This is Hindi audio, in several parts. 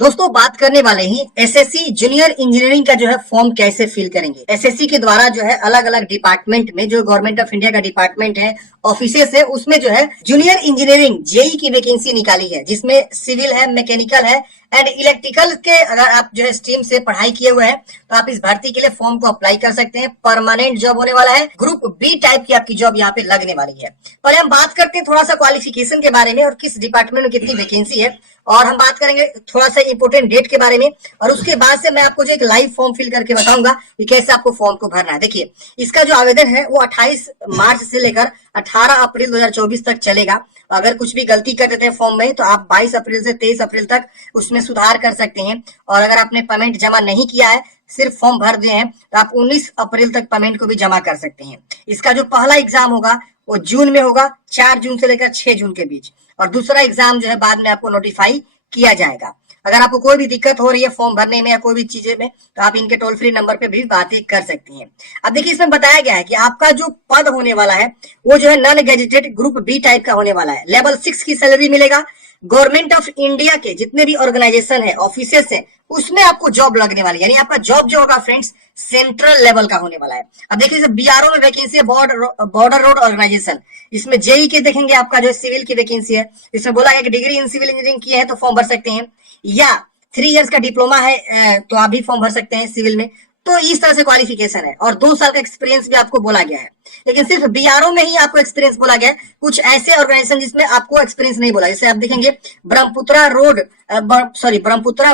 दोस्तों बात करने वाले हैं एसएससी जूनियर इंजीनियरिंग का जो है फॉर्म कैसे फिल करेंगे। एसएससी के द्वारा जो है अलग अलग डिपार्टमेंट में जो गवर्नमेंट ऑफ इंडिया का डिपार्टमेंट है, ऑफिसेस है, उसमें जो है जूनियर इंजीनियरिंग जेई की वैकेंसी निकाली है, जिसमें सिविल है, मैकेनिकल है एंड इलेक्ट्रिकल के अगर आप जो है स्ट्रीम से पढ़ाई किए हुए हैं तो आप इस भर्ती के लिए फॉर्म को अप्लाई कर सकते हैं। परमानेंट जॉब होने वाला है, ग्रुप बी टाइप की आपकी जॉब यहाँ पे लगने वाली है। पहले हम बात करते हैं थोड़ा सा क्वालिफिकेशन के बारे में और किस डिपार्टमेंट में कितनी वैकेंसी है, और हम बात करेंगे थोड़ा सा इंपोर्टेंट डेट के बारे में, और उसके बाद से मैं आपको जो एक लाइव फॉर्म फिल करके बताऊंगा कि कैसे आपको फॉर्म को भरना है। देखिए, इसका जो आवेदन है वो 28 मार्च से लेकर 18 अप्रैल 2024 तक चलेगा। अगर कुछ भी गलती कर देते हैं फॉर्म में तो आप 22 अप्रैल से 23 अप्रैल तक उसमें सुधार कर सकते हैं। और अगर आपने पेमेंट जमा नहीं किया है, सिर्फ फॉर्म भर दिए हैं, तो आप 19 अप्रैल तक पेमेंट को भी जमा कर सकते हैं। इसका जो पहला एग्जाम होगा वो जून में होगा, 4 जून से लेकर 6 जून के बीच, और दूसरा एग्जाम जो है बाद में आपको नोटिफाई किया जाएगा। अगर आपको कोई भी दिक्कत हो रही है फॉर्म भरने में या कोई भी चीजें में, तो आप इनके टोल फ्री नंबर पे भी बातें कर सकती हैं। अब देखिए, इसमें बताया गया है कि आपका जो पद होने वाला है वो जो है non gazetted group B type का होने वाला है। लेवल 6 की सैलरी मिलेगा। गवर्नमेंट ऑफ इंडिया के जितने भी ऑर्गेनाइजेशन है, ऑफिसेस है, उसमें आपको जॉब लगने वाली है। यानी आपका जॉब जो होगा फ्रेंड्स सेंट्रल लेवल का होने वाला है। अब देखिए, बीआरओ में वैकेंसी है, बॉर्डर रोड ऑर्गेनाइजेशन। इसमें जेई के देखेंगे आपका जो सिविल की वैकेंसी है। इसमें बोला गया कि डिग्री इन सिविल इंजीनियरिंग किए हैं तो फॉर्म भर सकते हैं, या 3 इयर्स का डिप्लोमा है तो आप भी फॉर्म भर सकते हैं सिविल में। तो इस तरह से क्वालिफिकेशन है, और 2 साल का एक्सपीरियंस भी आपको बोला गया है। लेकिन सिर्फ बीआरओ में ही आपको एक्सपीरियंस बोला गया है। कुछ ऐसे ऑर्गेनाइजेशन जिसमें आपको एक्सपीरियंस नहीं बोला, जैसे आप देखेंगे ब्रह्मपुत्रा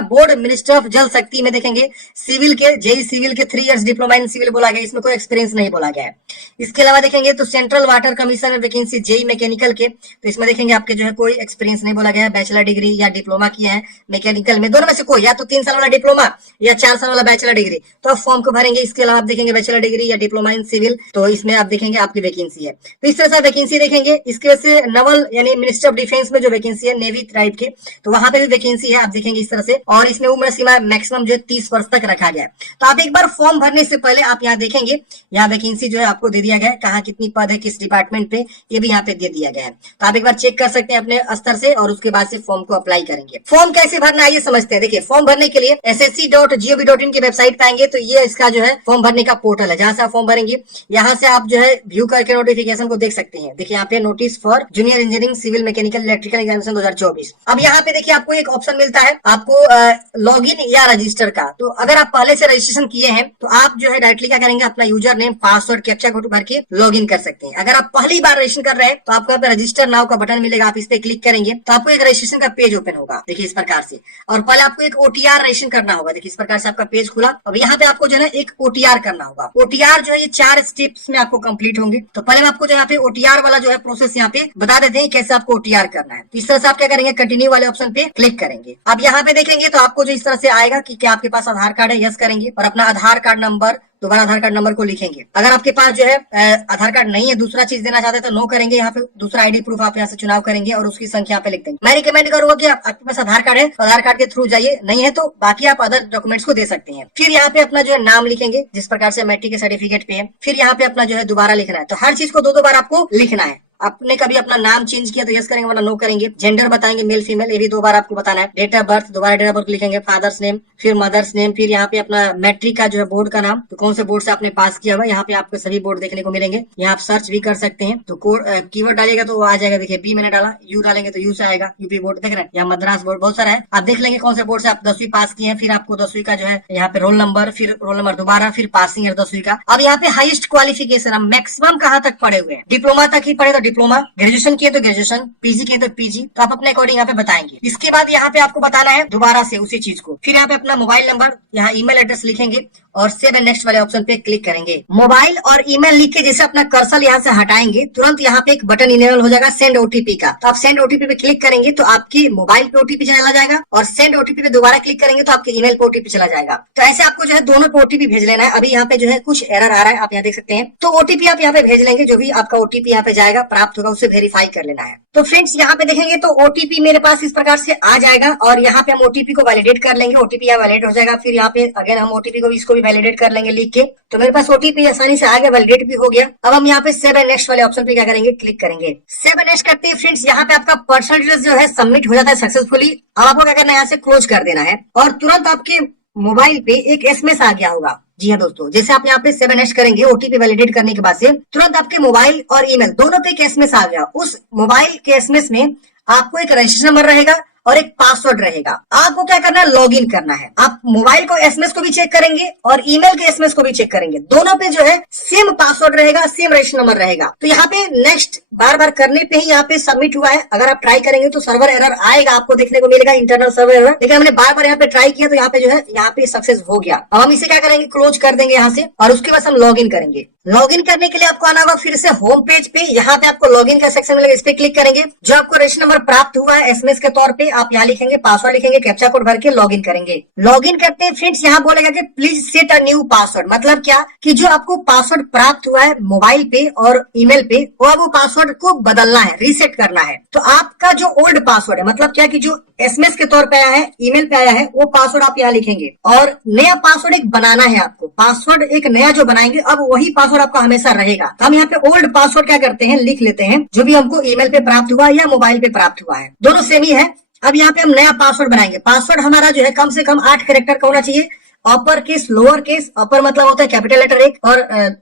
बोर्ड मिनिस्टर ऑफ जल शक्ति में देखेंगे सिविल के जेई सिविल के 3 इयर्स डिप्लोमा इन सिविल बोला गया, इसमें कोई एक्सपीरियंस नहीं बोला गया है। इसके अलावा देखेंगे तो सेंट्रल वाटर कमीशन में वैकेंसी जेई मैकेनिकल के, तो इसमें देखेंगे आपके जो है कोई एक्सपीरियंस नहीं बोला गया है। बैचलर डिग्री या डिप्लोमा किया है मैकेनिकल में, दोनों में से कोई, या तो 3 साल वाला डिप्लोमा या 4 साल वाला बैचलर डिग्री, तो आप फॉर्म को भरेंगे। इसके अलावा आप देखेंगे बैचलर डिग्री या डिप्लोमा इन सिविल, तो इसमें आप देखेंगे आपकी वैकेंसी है। तो इस तरह से वैकेंसी देखेंगे। इसके वजह से नवल यानी मिनिस्टर ऑफ डिफेंस में जो वैकेंसी है नेवी टाइप के, तो वहां पे भी वैकेंसी है, आप देखेंगे इस तरह से। और इसमें उम्र सीमा मैक्सिमम जो है 30 वर्ष तक रखा गया है। तो आप एक बार फॉर्म भरने से पहले आप यहाँ देखेंगे, यहाँ वैकेंसी जो है आपको दे दिया गया है, कहाँ कितनी पद है किस डिपार्टमेंट पे, ये भी यहाँ पे दे दिया गया है। तो आप एक बार चेक कर सकते हैं अपने स्तर से, और उसके बाद से फॉर्म को अप्लाई करेंगे। फॉर्म कैसे भरना है ये समझते हैं। देखिए, फॉर्म भरने के लिए ssc.gov.in की वेबसाइट पे आएंगे, तो ये इसका जो है फॉर्म भरने का पोर्टल है, जहां से आप फॉर्म भरेंगे। यहाँ से आप जो है व्यू करके नोटिफिकेशन को देख सकते हैं। देखिए, यहाँ पे notice for junior engineering civil mechanical electrical examination 2024। अब यहाँ पे देखिए आपको एक ऑप्शन मिलता है आपको लॉगिन या रजिस्टर का। तो अगर आप पहले से रजिस्ट्रेशन किए हैं तो आप जो है डायरेक्टली क्या करेंगे, अपना user name password captcha code भर के लॉगिन कर सकते हैं। अगर आप पहली बार रजिस्ट्रेशन कर रहे हैं तो आपको यहाँ पे रजिस्टर नाउ का बटन मिलेगा, आप इस पे क्लिक करेंगे तो आपको एक रजिस्ट्रेशन का पेज ओपन होगा। देखिए इस प्रकार से, और पहले आपको एक ओटीआर रजिस्ट्रेशन करना होगा। देखिए इस प्रकार से आपका पेज खुला। अब यहाँ पे आपको जो है एक ओटीआर करना होगा। ओटीआर जो है ये 4 स्टेप्स में आपको कंप्लीट होंगे। तो पहले आपको जो यहाँ पे ओटीआर वाला जो है प्रोसेस यहाँ पे बता देते हैं कैसे आपको ओटीआर करना है। तो इस तरह से आप क्या करेंगे, कंटिन्यू वाले ऑप्शन पे क्लिक करेंगे। अब यहाँ पे देखेंगे तो आपको जो इस तरह से आएगा कि क्या आपके पास आधार कार्ड है, यस करेंगे, और अपना आधार कार्ड नंबर, दोबारा आधार कार्ड नंबर को लिखेंगे। अगर आपके पास जो है आधार कार्ड नहीं है, दूसरा चीज देना चाहते हैं तो नो करेंगे। यहाँ पे दूसरा आईडी प्रूफ आप यहाँ से चुनाव करेंगे और उसकी संख्या पे लिख देंगे। मैं रिकमेंड करूंगा कि आपके पास आधार कार्ड है तो आधार कार्ड के थ्रू जाइए, नहीं है तो बाकी आप अदर डॉक्यूमेंट्स को दे सकते हैं। फिर यहाँ पे अपना जो है नाम लिखेंगे, जिस प्रकार से मैट्रिक के सर्टिफिकेट पे है। फिर यहाँ पे अपना जो है दोबारा लिखना है। तो हर चीज को 2-2 बार आपको लिखना है। आपने कभी अपना नाम चेंज किया तो यस करेंगे, वरना नो करेंगे। जेंडर बताएंगे मेल फीमेल, ये भी 2 बार आपको बताना है। डेट ऑफ बर्थ, दोबारा डेट ऑफ बर्थ लिखेंगे। फादर्स नेम, फिर मदर्स नेम, फिर यहाँ पे अपना मैट्रिक का जो है बोर्ड का नाम, तो कौन से बोर्ड से आपने पास किया हुआ, यहाँ पे आपको सभी बोर्ड देखने को मिलेंगे। यहाँ आप सर्च भी कर सकते हैं। तो कीवर्ड डालिएगा तो आ जाएगा। देखिए बी मैंने डाला, यू डालेंगे तो यू से आएगा, यूपी बोर्ड देख रहे हैं, यहाँ मद्रास बोर्ड, बहुत सारा है। आप देख लेंगे कौन से बोर्ड से आप 10वीं पास किए हैं। फिर आपको 10वीं का जो है यहाँ पे रोल नंबर, फिर रोल नंबर दोबारा, फिर पासिंग ईयर 10वीं का। अब यहाँ पे हाईएस्ट क्वालिफिकेशन हम मैक्सिमम कहाँ तक पढ़े हुए हैं। डिप्लोमा तक ही पढ़े तो डिप्लोमा, ग्रेजुएशन किए तो ग्रेजुएशन, पीजी किए तो पीजी, तो आप अपने अकॉर्डिंग यहाँ पे बताएंगे। इसके बाद यहाँ पे आपको बताना है दोबारा से उसी चीज को। फिर यहाँ पे अपना मोबाइल नंबर, यहाँ ईमेल एड्रेस लिखेंगे और सेव एंड नेक्स्ट वाले ऑप्शन पे क्लिक करेंगे। मोबाइल और ईमेल लिख के जैसे अपना कर्सर यहाँ से हटाएंगे, तुरंत यहाँ पे एक बटन इनेबल हो जाएगा सेंड ओटीपी का। तो आप सेंड ओटीपी पे क्लिक करेंगे तो आपकी मोबाइल पे ओटीपी चला जाएगा, और सेंड ओटीपी पे दोबारा क्लिक करेंगे तो आपके ईमेल पे ओटीपी चला जाएगा। तो ऐसे आपको जो है दोनों पे ओटीपी भेज लेना है। अभी यहाँ पे जो है कुछ एरर आ रहा है, आप यहाँ देख सकते हैं। तो ओटीपी आप यहाँ पे भेज लेंगे, जो भी आपका ओटीपी यहाँ पे जाएगा प्राप्त होगा उसे वेरीफाई कर लेना है। तो फ्रेंड्स यहाँ पे देखेंगे तो ओटीपी मेरे पास इस प्रकार से आ जाएगा, और यहाँ पे हम ओटीपी को वैलिडेट कर लेंगे। ओटीपी यहाँ वैलिडेट हो जाएगा। फिर यहाँ पे अगेन हम ओटीपी को इसको भी वैलिडेट कर लेंगे लिख के। तो मेरे पास ओटीपी आसानी से आ गया, वैलिडेट भी हो गया। अब हम यहाँ पे सेव एंड नेक्स्ट वाले ऑप्शन पे क्या करेंगे, क्लिक करेंगे। सेव एंड नेक्स्ट करते हैं फ्रेंड्स, यहाँ पे आपका पर्सनल डिटेल्स जो है सबमिट हो जाता है सक्सेसफुली। अब आपको क्या करना है, यहाँ से क्लोज कर देना है और तुरंत आपके मोबाइल पे एक एसएमएस आ गया होगा। जी हाँ दोस्तों, जैसे आप यहाँ पे 7 करेंगे ओटीपी वैलिडेट करने के बाद से तुरंत आपके मोबाइल और ईमेल दोनों पे एक एसएमएस आ गया। उस मोबाइल के एसएमएस में आपको एक रजिस्ट्रेशन नंबर रहेगा और एक पासवर्ड रहेगा। आपको क्या करना है, लॉग इन करना है। आप मोबाइल को एसएमएस को भी चेक करेंगे और ईमेल के एसएमएस को भी चेक करेंगे, दोनों पे जो है सेम पासवर्ड रहेगा, सेम रजिस्ट्रेशन नंबर रहेगा। तो यहाँ पे नेक्स्ट बार बार करने पे ही यहाँ पे सबमिट हुआ है। अगर आप ट्राई करेंगे तो सर्वर एरर आएगा, आपको देखने को मिलेगा इंटरनल सर्वर एरर, लेकिन हमने बार बार यहाँ पे ट्राई किया तो यहाँ पे जो है यहाँ पे सक्सेस हो गया। अब हम इसे क्या करेंगे, क्लोज कर देंगे यहाँ से और उसके बाद हम लॉग इन करेंगे। लॉग इन करने के लिए आपको आना होगा फिर से होम पेज पे। यहाँ पे आपको लॉग इन का सेक्शन मिलेगा, इस पे क्लिक करेंगे। जो आपको रजिस्ट्रेशन नंबर प्राप्त हुआ है एसएमएस के तौर पे, आप यहाँ लिखेंगे, पासवर्ड लिखेंगे, कैप्चा कोड भर के लॉग इन करेंगे। लॉग इन करते हैं फ्रेंड्स, यहाँ बोलेगा कि please set a new password. मतलब क्या कि जो आपको पासवर्ड प्राप्त हुआ है मोबाइल पे और ईमेल पे, वो पासवर्ड को बदलना है, रीसेट करना है। तो आपका जो ओल्ड पासवर्ड है, मतलब क्या कि जो एसएमएस के तौर पे आया है, ईमेल पे आया है, वो पासवर्ड आप यहाँ लिखेंगे और नया पासवर्ड एक बनाना है आपको। पासवर्ड एक नया जो बनाएंगे, अब वही पासवर्ड आपका हमेशा रहेगा। तो हम यहाँ पे ओल्ड पासवर्ड क्या करते हैं, लिख लेते हैं, जो भी हमको ईमेल पे प्राप्त हुआ या मोबाइल पे प्राप्त हुआ है, दोनों सेम ही है। अब यहाँ पे हम नया पासवर्ड बनाएंगे। पासवर्ड हमारा जो है कम से कम 8 कैरेक्टर का होना चाहिए। अपर केस, लोअर केस, अपर मतलब होता है कैपिटल लेटर एक और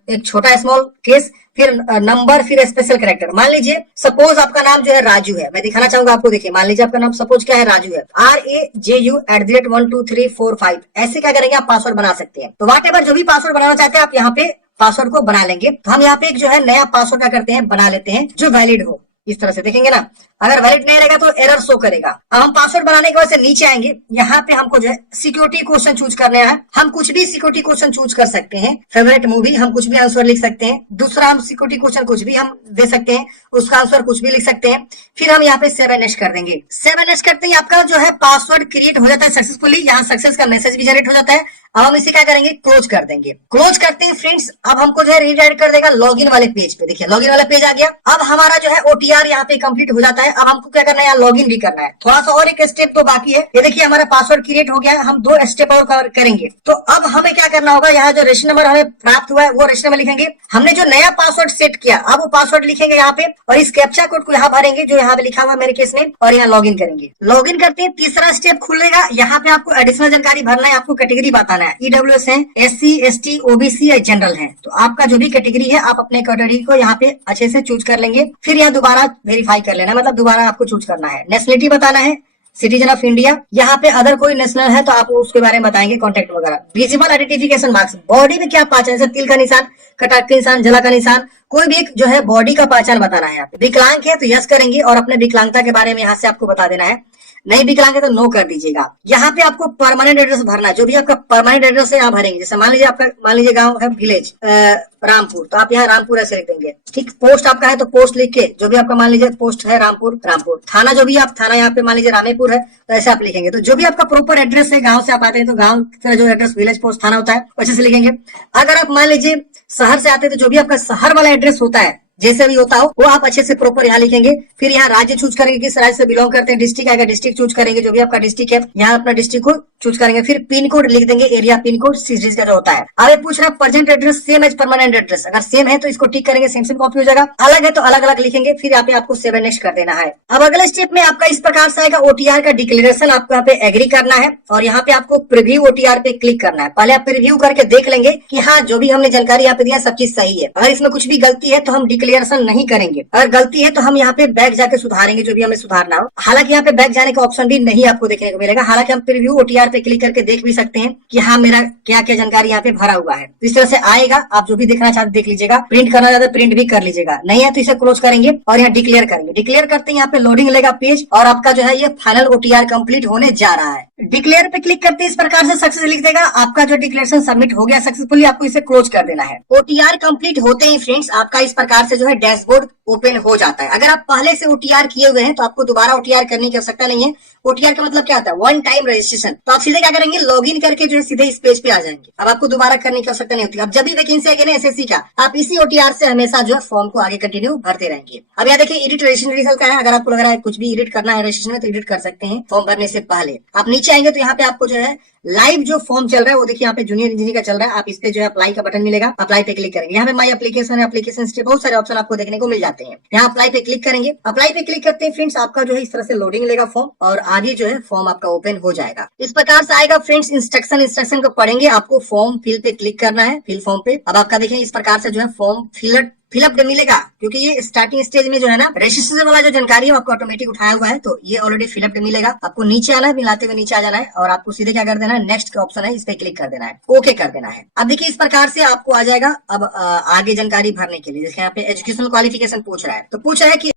एक छोटा स्मॉल केस, फिर नंबर, फिर स्पेशल कैरेक्टर। मान लीजिए सपोज आपका नाम जो है राजू है, मैं दिखाना चाहूंगा आपको। देखिए मान लीजिए आपका नाम सपोज क्या है, राजू है, RAJU@12345। ऐसे क्या करेंगे, आप पासवर्ड बना सकते हैं। तो व्हाट एवर जो भी पासवर्ड बनाना चाहते हैं आप यहाँ पे पासवर्ड को बना लेंगे। तो हम यहाँ पे एक जो है नया पासवर्ड क्या करते हैं, बना लेते हैं जो वैलिड हो। इस तरह से देखेंगे ना, अगर वैलिड नहीं रहेगा तो एरर शो करेगा। अब हम पासवर्ड बनाने के बाद से नीचे आएंगे, यहाँ पे हमको जो है सिक्योरिटी क्वेश्चन चूज करना है। हम कुछ भी सिक्योरिटी क्वेश्चन चूज कर सकते हैं। फेवरेट मूवी, हम कुछ भी आंसर लिख सकते हैं। दूसरा हम सिक्योरिटी क्वेश्चन कुछ भी हम दे सकते हैं, उसका आंसर कुछ भी लिख सकते हैं। फिर हम यहाँ पे 7 कर देंगे। 7 करते ही आपका जो है पासवर्ड क्रिएट हो जाता है सक्सेसफुली। यहाँ सक्सेस का मैसेज भी जनरेट हो जाता है। अब हम इसे क्या करेंगे, क्लोज कर देंगे। क्लोज करते हैं फ्रेंड्स, अब हमको जो है रीडायरेक्ट कर देगा लॉगिन वाले पेज पे। देखिए लॉगिन वाला पेज आ गया। अब हमारा जो है ओटीआर यहाँ पे कंप्लीट हो जाता है। अब हमको क्या करना है, यहाँ लॉगिन भी करना है। थोड़ा सा और एक स्टेप तो बाकी है। ये देखिए हमारा पासवर्ड क्रिएट हो गया है, हम 2 स्टेप और करेंगे। तो अब हमें क्या करना होगा, यहाँ जो रजिस्ट्रेशन नंबर हमें प्राप्त हुआ है वो रजिस्ट्रेशन नंबर लिखेंगे। हमने जो नया पासवर्ड सेट किया अब वो पासवर्ड लिखेंगे यहाँ पे और इस कैप्चा कोड को यहाँ भरेंगे जो यहाँ पे लिखा हुआ मेरे केस में, और यहाँ लॉगिन करेंगे। लॉगिन करते हैं, तीसरा स्टेप खुलेगा। यहाँ पे आपको एडिशनल जानकारी भरना है, आपको कैटेगरी बताना है, ईडब्ल्यूएस है, SC ST OBC या जनरल है। तो आपका जो भी कैटेगरी है आप अपने कैटेगरी को यहाँ पे अच्छे से चूज कर लेंगे। फिर यहाँ दोबारा वेरीफाई कर लेना, मतलब दोबारा आपको चूज करना है। नेशनलिटी बताना है, सिटीजन ऑफ इंडिया। यहाँ पे अदर कोई नेशनल है तो आप उसके बारे में बताएंगे, कॉन्टेक्ट वगैरह। विजिबल आइडेंटिफिकेशन मार्क्स, बॉडी में क्या पहचान, जैसे तिल का निशान, कटाक का निशान, जला का निशान, कोई भी एक जो है बॉडी का पहचान बताना है। यहाँ पे विकलांग है तो यस करेंगे और अपने विकलांगता के बारे में यहाँ से आपको बता देना है। नहीं विकलांग है तो नो कर दीजिएगा। यहाँ पे आपको परमानेंट एड्रेस भरना है, जो भी आपका परमानेंट एड्रेस है यहाँ भरेंगे। जैसे मान लीजिए गांव है विलेज रामपुर, तो आप यहाँ रामपुर ऐसे लिख देंगे। ठीक, पोस्ट आपका है तो पोस्ट लिख के, जो भी आपका मान लीजिए पोस्ट है रामपुर, थाना जो भी आप थाना यहाँ पे मान लीजिए रामेपुर है तो ऐसे आप लिखेंगे। तो जो भी आपका प्रॉपर एड्रेस है, गाँव से आप आते हैं तो गाँव का जो एड्रेस विलेज पोस्ट थाना होता है अच्छे से लिखेंगे। अगर आप मान लीजिए शहर से आते हैं तो जो भी आपका शहर वाला एड्रेस होता है जैसे भी होता हो वो आप अच्छे से प्रॉपर यहाँ लिखेंगे। फिर यहाँ राज्य चूज करेंगे, किस राज्य से बिलोंग करते हैं। डिस्ट्रिक्ट आएगा, डिस्ट्रिक्ट चूज करेंगे, जो भी आपका डिस्ट्रिक्ट है यहाँ अपना डिस्ट्रिक्ट को चूज करेंगे। फिर पिन कोड लिख देंगे, एरिया पिन कोड सिटीज का जो होता है। अब ये पूछ रहा है present address same as permanent address, अगर सेम है तो इसको टिक करेंगे, सेम कॉपी हो जाएगा। अलग है तो अलग अलग लिखेंगे। फिर यहाँ पे आपको 7 नेक्स्ट कर देना है। अब अगले स्टेप में आपका इस प्रकार से आएगा, ओटीआर का डिक्लेरेशन आपको यहाँ पे एग्री करना है और यहाँ पे आपको प्रीव्यू ओटीआर पे क्लिक करना है। पहले आप प्रीव्यू करके देख लेंगे कि हाँ जो भी हमने जानकारी यहाँ पे दिया सब चीज सही है। अगर इसमें कुछ भी गलती है तो हम डिक्लेरेशन नहीं करेंगे, अगर गलती है तो हम यहाँ पे बैक जाके सुधारेंगे जो भी हमें सुधारना हो। हालांकि यहाँ पे बैक जाने का ऑप्शन भी नहीं आपको देखने को मिलेगा। हालांकि हम प्रीव्यू ओटीआर पे क्लिक करके देख भी सकते हैं कि हाँ मेरा क्या क्या जानकारी यहाँ पे भरा हुआ है। तो इस तरह से आएगा, आप जो भी देखना चाहते देख लीजिएगा। प्रिंट करना चाहते प्रिंट भी कर लीजिएगा, नहीं है तो इसे क्लोज करेंगे और यहाँ डिक्लेयर करेंगे। डिक्लेयर करते हैं यहाँ पे लोडिंग लेगा पेज और आपका जो है ये फाइनल ओटीआर कंप्लीट होने जा रहा है। डिक्लेयर पे क्लिक करते हैं, इस प्रकार से सक्सेस लिख देगा। आपका जो डिक्लेरेशन सबमिट हो गया सक्सेसफुली, आपको इसे क्लोज कर देना है। ओटीआर कंप्लीट होते ही फ्रेंड्स आपका इस प्रकार से जो है डैशबोर्ड ओपन हो जाता है। अगर आप पहले से ओटीआर किए हुए हैं तो आपको दोबारा ओटीआर करने की आवश्यकता नहीं है। ओटीआर का मतलब क्या होता है, वन टाइम रजिस्ट्रेशन। तो आप सीधे क्या करेंगे, लॉगिन करके जो है सीधे इस पेज पे आ जाएंगे। अब आपको दोबारा करने की आवश्यकता नहीं होती। अब जब भी वैकेंसी आएगी ना एसएससी का, आप इसी ओटीआर से हमेशा जो है फॉर्म को आगे कंटिन्यू भरते रहेंगे। अब यहाँ देखिए एडिट रजिस्ट्रेशन रिजल्ट का है, अगर आपको लग रहा है कुछ भी एडिट करना है रजिस्ट्रेशन में तो एडिट कर सकते हैं फॉर्म भरने से पहले। आप नीचे आएंगे तो यहाँ पे आपको जो है लाइव जो फॉर्म चल रहा है वो देखिए यहाँ पे जूनियर इंजीनियर का चल रहा है। आप इस पे जो है अप्लाई का बटन मिलेगा, अप्लाई पे क्लिक करेंगे। यहाँ पे माई एप्लीकेशन है, एप्लीकेशन से बहुत सारे ऑप्शन आपको देखने को मिल जाते हैं। यहाँ अप्लाई पे क्लिक करेंगे, अप्लाई पे क्लिक करते हैं फ्रेंड्स, आपका जो है इस तरह से लोडिंग लेगा फॉर्म और आगे जो है फॉर्म आपका ओपन हो जाएगा। इस प्रकार से आएगा फ्रेंड्स। इंस्ट्रक्शन को पढ़ेंगे, आपको फॉर्म फिल पे क्लिक करना है, फिल फॉर्म पे। अब आपका देखें इस प्रकार से जो है फॉर्म फिलअप मिलेगा, क्योंकि ये स्टार्टिंग स्टेज में जो है ना रजिस्ट्रेशन वाला जो जानकारी है आपको ऑटोमेटिक उठाया हुआ है, तो ये ऑलरेडी फिलअप मिलेगा। आपको नीचे आना है, मिलाते हुए नीचे आ जाना है और आपको सीधे क्या कर देना है, नेक्स्ट का ऑप्शन है, इस पे क्लिक कर देना है, ओके कर देना है। अब देखिए इस प्रकार से आपको आ जाएगा। अब आगे जानकारी भरने के लिए जैसे यहाँ पे एजुकेशनल क्वालिफिकेशन पूछ रहा है, तो पूछ रहा है कि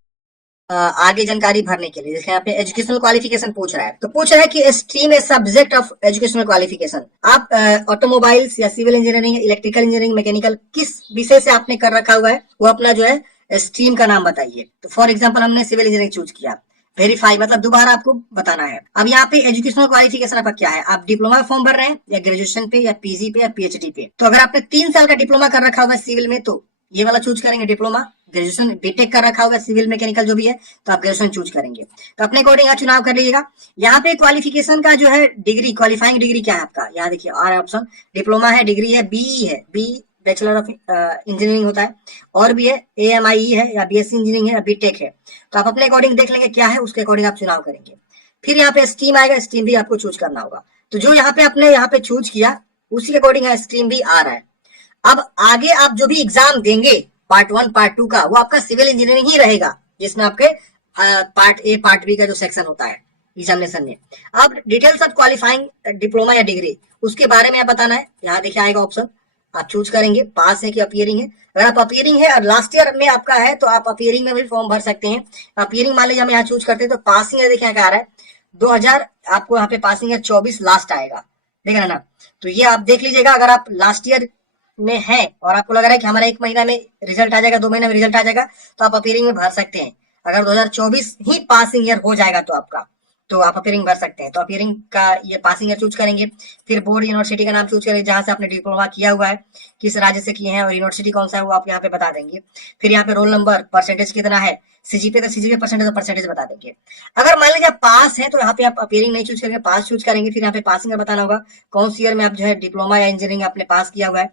आगे जानकारी भरने के लिए जैसे यहाँ पे एजुकेशनल क्वालिफिकेशन पूछ रहा है, तो पूछ रहा है कि stream a subject of educational qualification. आप ऑटोमोबाइल्स या civil engineering, electrical engineering, mechanical, किस विषय से आपने कर रखा हुआ है वो अपना जो है स्ट्रीम का नाम बताइए। तो फॉर एग्जाम्पल हमने सिविल इंजीनियरिंग चूज किया, वेरीफाई मतलब दोबारा आपको बताना है। अब यहाँ पे एजुकेशनल क्वालिफिकेशन आपका क्या है, आप डिप्लोमा फॉर्म भर रहे हैं या ग्रेजुएशन पे या पीजी पे या पीएचडी पे। तो अगर आपने 3 साल का डिप्लोमा कर रखा हुआ है सिविल में तो ये वाला चूज करेंगे डिप्लोमा। ग्रेजुएशन बीटेक कर रखा होगा सिविल मैकेनिकल जो भी है तो आप ग्रेजुएशन चूज करेंगे। तो अपने अकॉर्डिंग यहाँ चुनाव कर लीजिएगा। यहाँ पे क्वालिफिकेशन का जो है डिग्री, क्वालिफाइंग डिग्री क्या है आपका, यहाँ देखिए और ऑप्शन डिप्लोमा है, डिग्री है, बीई है, बी बैचलर ऑफ इंजीनियरिंग होता है, और भी है एएमआई है या बीएससी इंजीनियरिंग है या बीटेक है। तो आप अपने अकॉर्डिंग देख लेंगे क्या है, उसके अकॉर्डिंग आप चुनाव करेंगे। फिर यहाँ पे स्ट्रीम आएगा, स्ट्रीम भी आपको चूज करना होगा। तो जो यहाँ पे आपने यहाँ पे चूज किया उसी के अकॉर्डिंग स्ट्रीम भी आ रहा है। अब आगे आप जो भी एग्जाम देंगे पार्ट 1 पार्ट 2 का, वो आपका सिविल इंजीनियरिंग ही रहेगा, जिसमें आपके पार्ट ए पार्ट बी का जो सेक्शन होता है एग्जामिनेशन में। अब डिटेल्स ऑफ क्वालिफाइंग डिप्लोमा या डिग्री उसके बारे में आप बताना है। यहाँ देखिए आएगा ऑप्शन, आप चूज करेंगे पास है कि अपीयरिंग है। अगर आप अपीयरिंग है और लास्ट ईयर में आपका है तो आप अपीयरिंग में भी फॉर्म भर सकते हैं। अपीयरिंग मान लीजिए हम यहाँ चूज करते हैं तो पासिंग है, देखिए क्या आ रहा है 2000, आपको यहाँ पे पासिंग है 24 लास्ट आएगा, देख रहे ना। तो ये आप देख लीजिएगा, अगर आप लास्ट ईयर में है और आपको लग रहा है कि हमारा 1 महीना में रिजल्ट आ जाएगा, 2 महीना में रिजल्ट आ जाएगा, तो आप अपीयरिंग में भर सकते हैं। अगर 2024 ही पासिंग ईयर हो जाएगा तो आपका, तो आप अपीयरिंग भर सकते हैं। तो अपीयरिंग का ये पासिंग ईयर चूज करेंगे। फिर बोर्ड यूनिवर्सिटी का नाम चूज करेंगे जहां से आपने डिप्लोमा किया हुआ है, किस राज्य से किए हैं और यूनिवर्सिटी कौन सा है वो आप यहाँ पे बता देंगे। फिर यहाँ पे रोल नंबर, परसेंटेज कितना है, सीजीपीए तो सीजीपीए परसेंटेज परसेंटेज बता देंगे। अगर मान लीजिए पास है तो यहाँ पे आप अपीयरिंग नहीं चूज करेंगे, पास चूज करेंगे। फिर यहाँ पे पासिंग का बताना होगा कौन सी ईयर में आप जो है डिप्लोमा या इंजीनियरिंग आपने पास किया हुआ है।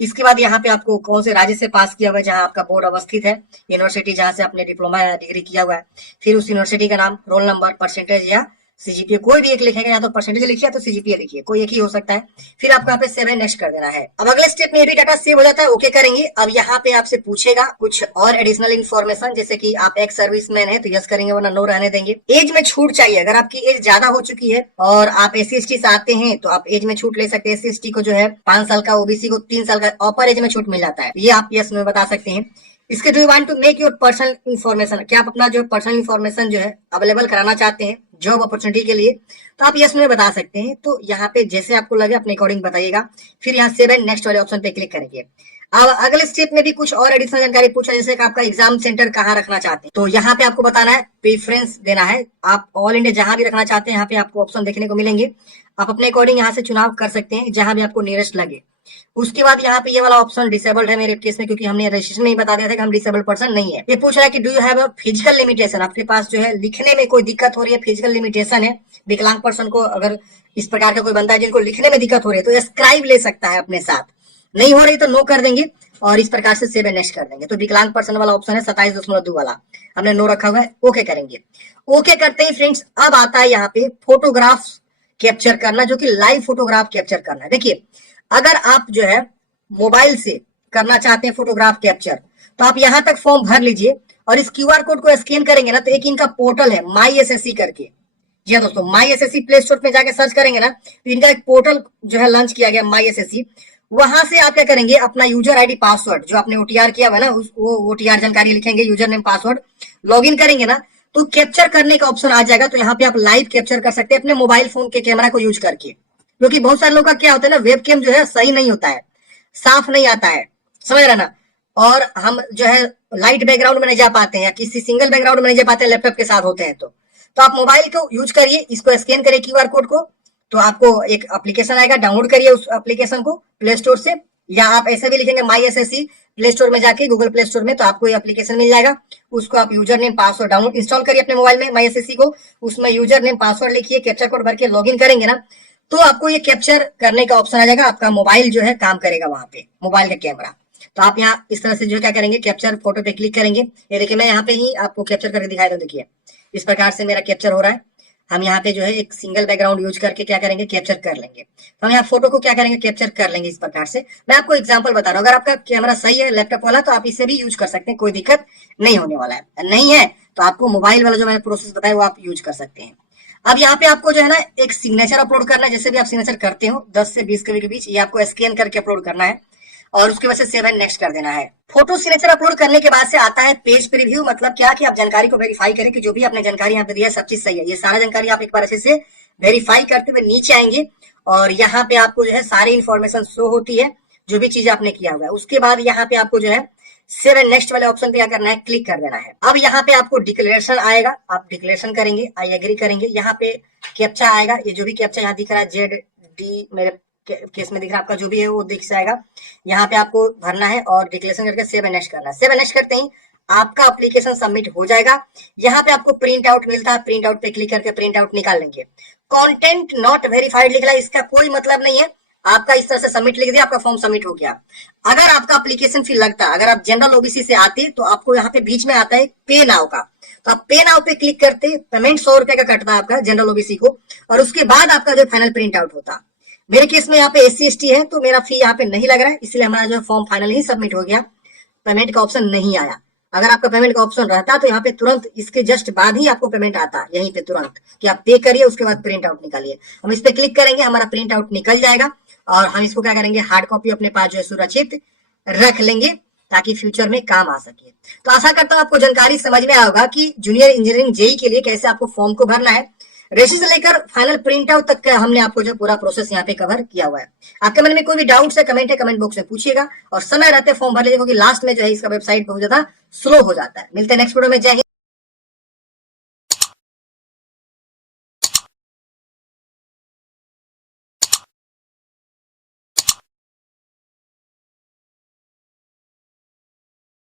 इसके बाद यहाँ पे आपको कौन से राज्य से पास किया हुआ है, जहाँ आपका बोर्ड अवस्थित है, यूनिवर्सिटी जहाँ से आपने डिप्लोमा या डिग्री किया हुआ है। फिर उस यूनिवर्सिटी का नाम, रोल नंबर, परसेंटेज या सीजीपीए कोई भी एक लिखेगा, या तो परसेंटेज लिखिए तो सीजीपीए लिखिए, कोई एक ही हो सकता है। फिर आपको यहाँ पे सेव एंड नेक्स्ट कर देना है। अब अगले स्टेप में ये भी डाटा सेव हो जाता है, ओके करेंगे। अब यहाँ पे आपसे पूछेगा कुछ और एडिशनल इन्फॉर्मेशन, जैसे कि आप एक सर्विसमैन है तो यस करेंगे वरना नो रहने देंगे। एज में छूट चाहिए, अगर आपकी एज ज्यादा हो चुकी है और आप SC/ST से आते हैं तो आप एज में छूट ले सकते हैं। SC/ST को जो है 5 साल का, ओबीसी को 3 साल का अपर एज में छूट मिल जाता है, ये आप यस में बता सकते हैं। इसके do you want to make your personal information, क्या आप अपना जो पर्सनल इन्फॉर्मेशन जो है अवेलेबल कराना चाहते हैं जॉब अपॉर्चुनिटी के लिए, तो आप यस में बता सकते हैं। तो यहाँ पे जैसे आपको लगे अपने अकॉर्डिंग बताइएगा। फिर यहाँ सेव एंड नेक्स्ट वाले ऑप्शन पे क्लिक करेंगे। अब अगले स्टेप में भी कुछ और एडिशनल जानकारी पूछा, जैसे कि आपका एग्जाम सेंटर कहाँ रखना चाहते हैं, तो यहाँ पे आपको बताना है, प्रेफरेंस देना है। आप ऑल इंडिया जहां भी रखना चाहते हैं यहाँ पे आपको ऑप्शन देखने को मिलेंगे, आप अपने अकॉर्डिंग यहाँ से चुनाव कर सकते हैं जहां भी आपको नियरेस्ट लगे। उसके बाद यहाँ पे ये वाला ऑप्शन डिसेबल्ड है मेरे केस में, क्योंकि हमने रजिस्ट्रेशन में ही बता दिया था कि हम डिसेबल्ड पर्सन नहीं है। ये पूछ रहा है कि do you have physical limitation, आपके पास जो है लिखने में कोई दिक्कत हो रही है, फिजिकल लिमिटेशन है। विकलांग पर्सन को अगर इस प्रकार का कोई बंदा है जिनको लिखने में दिक्कत हो रही है तो स्क्राइब ले सकता है अपने साथ, नहीं हो रही तो नो कर देंगे और इस प्रकार से सेव एंड नेक्स्ट कर देंगे। तो विकलांग पर्सन वाला ऑप्शन है 27.2 वाला, हमने नो रखा हुआ है, ओके करेंगे। ओके करते हैं फ्रेंड्स। अब आता है यहाँ पे फोटोग्राफ कैप्चर करना, जो कि लाइव फोटोग्राफ कैप्चर करना है। देखिए अगर आप जो है मोबाइल से करना चाहते हैं फोटोग्राफ कैप्चर, तो आप यहां तक फॉर्म भर लीजिए और इस क्यूआर कोड को स्कैन करेंगे ना, तो एक इनका पोर्टल है माई एसएससी करके। जी हाँ दोस्तों, माई एसएससी प्ले स्टोर पे जाके सर्च करेंगे ना तो इनका एक पोर्टल जो है लॉन्च किया गया माई एसएससी। वहां से आप क्या करेंगे, अपना यूजर आईडी पासवर्ड जो आपने ओटीआर किया हुआ है ना, वो ओटीआर जानकारी लिखेंगे, user name password, log in करेंगे ना तो कैप्चर करने का ऑप्शन आ जाएगा। तो यहाँ पे आप लाइव कैप्चर कर सकते हैं अपने मोबाइल फोन के कैमरा को यूज करके, क्योंकि बहुत सारे लोगों का क्या होता है ना, वेब कैम जो है सही नहीं होता है, साफ नहीं आता है, समझ रहे ना, और हम जो है लाइट बैकग्राउंड में नहीं जा पाते हैं या किसी सिंगल बैकग्राउंड में नहीं जा पाते हैं, लैपटॉप के साथ होते हैं। तो आप मोबाइल को यूज करिए, इसको स्कैन करिए क्यूआर कोड को, तो आपको एक एप्लीकेशन आएगा, डाउनलोड करिए उस एप्लीकेशन को प्ले स्टोर से, या आप ऐसे भी लिखेंगे माई एसएससी प्ले स्टोर में जाके, गूगल प्ले स्टोर में, तो आपको ये एप्लीकेशन मिल जाएगा। उसको आप user name password download install करिए अपने मोबाइल में MySSC को, उसमें यूजर नेम पासवर्ड लिखिए, कैप्चर कोड भर के लॉगिन करेंगे ना, तो आपको ये कैप्चर करने का ऑप्शन आ जाएगा। आपका मोबाइल जो है काम करेगा वहां पे, मोबाइल का कैमरा। तो आप यहाँ इस तरह से जो क्या करेंगे, कैप्चर फोटो पे क्लिक करेंगे। ये देखिए मैं यहाँ पे ही आपको कैप्चर करके दिखाया था, देखिए इस प्रकार से मेरा कैप्चर हो रहा है। हम यहाँ पे जो है एक सिंगल बैकग्राउंड यूज करके क्या करेंगे, कैप्चर कर लेंगे। तो हम यहाँ फोटो को क्या करेंगे, कैप्चर कर लेंगे इस प्रकार से। मैं आपको एग्जांपल बता रहा हूँ, अगर आपका कैमरा सही है लैपटॉप वाला तो आप इसे भी यूज कर सकते हैं, कोई दिक्कत नहीं होने वाला है। नहीं है तो आपको मोबाइल वाला जो मैंने प्रोसेस बताया वो आप यूज कर सकते हैं। अब यहाँ पे आपको जो है ना एक सिग्नेचर अपलोड करना है, जैसे भी आप सिग्नेचर करते हो 10 से 20 कभी के बीच, ये आपको स्कैन करके अपलोड करना है और उसके बाद से सेव एंड नेक्स्ट कर देना है। फोटो सिग्नेचर अपलोड करने के बाद से आता है पेज प्रीव्यू, मतलब क्या कि आप जानकारी को वेरीफाई करें कि जो भी आपने जानकारी यहाँ पे दिया है सब चीज सही है। ये सारा जानकारी आप एक बार अच्छे से वेरीफाई करते हुए नीचे आएंगे और यहाँ पे आपको जो है सारी इन्फॉर्मेशन शो होती है, जो भी चीज आपने किया हुआ है। उसके बाद यहाँ पे आपको जो है सेव एंड नेक्स्ट वाले ऑप्शन पे क्या करना है, क्लिक कर देना है। अब यहाँ पे आपको डिक्लेरेशन आएगा, आप डिक्लेरेशन करेंगे, आई एग्री करेंगे। यहाँ पे कैप्चा आएगा, ये जो भी कैप्चा यहाँ दिख रहा है ZD मेरे केस में दिख रहा है, आपका जो भी है वो दिख जाएगा। यहाँ पे आपको भरना है और डिक्लेरेशन करके सेव एंड नेक्स्ट करना है। सेव एंड नेक्स्ट करते ही आपका एप्लीकेशन सबमिट हो जाएगा। यहाँ पे आपको प्रिंट आउट मिलता है, प्रिंट आउट पे क्लिक करके प्रिंट आउट निकाल लेंगे। कंटेंट नॉट वेरीफाइड लिख रहा है, इसका कोई मतलब नहीं है। आपका इस तरह से सबमिट लिख दिया, आपका फॉर्म सबमिट हो गया। अगर आपका एप्लीकेशन फी लगता, अगर आप जनरल ओबीसी से आते तो आपको यहाँ पे बीच में आता है पे नाउ का, तो आप पे नाउ पे क्लिक करते, पेमेंट 100 रुपए का कटता है आपका जनरल ओबीसी को, और उसके बाद आपका जो फाइनल प्रिंट आउट होता। मेरे केस में यहाँ पे SC ST है तो मेरा फी यहाँ पे नहीं लग रहा है, इसलिए हमारा जो फॉर्म फाइनल ही सबमिट हो गया, पेमेंट का ऑप्शन नहीं आया। अगर आपका पेमेंट का ऑप्शन रहता तो यहाँ पे तुरंत इसके जस्ट बाद ही आपको पेमेंट आता, यहीं पे तुरंत कि आप पे करिए उसके बाद प्रिंट आउट निकालिए। हम इस पे क्लिक करेंगे, हमारा प्रिंट आउट निकल जाएगा और हम इसको क्या करेंगे, हार्ड कॉपी अपने पास जो है सुरक्षित रख लेंगे ताकि फ्यूचर में काम आ सके। तो आशा करता हूँ आपको जानकारी समझ में आया होगा कि जूनियर इंजीनियरिंग जेई के लिए कैसे आपको फॉर्म को भरना है। रजिस्टर से लेकर फाइनल प्रिंट आउट तक का हमने आपको जो पूरा प्रोसेस यहाँ पे कवर किया हुआ है। आपके मन में कोई भी डाउट है कमेंट बॉक्स में पूछिएगा और समय रहते फॉर्म भर लीजिए, क्योंकि लास्ट में जो है इसका वेबसाइट बहुत ज्यादा स्लो हो जाता है। मिलते हैं नेक्स्ट वीडियो में, जय हिंद।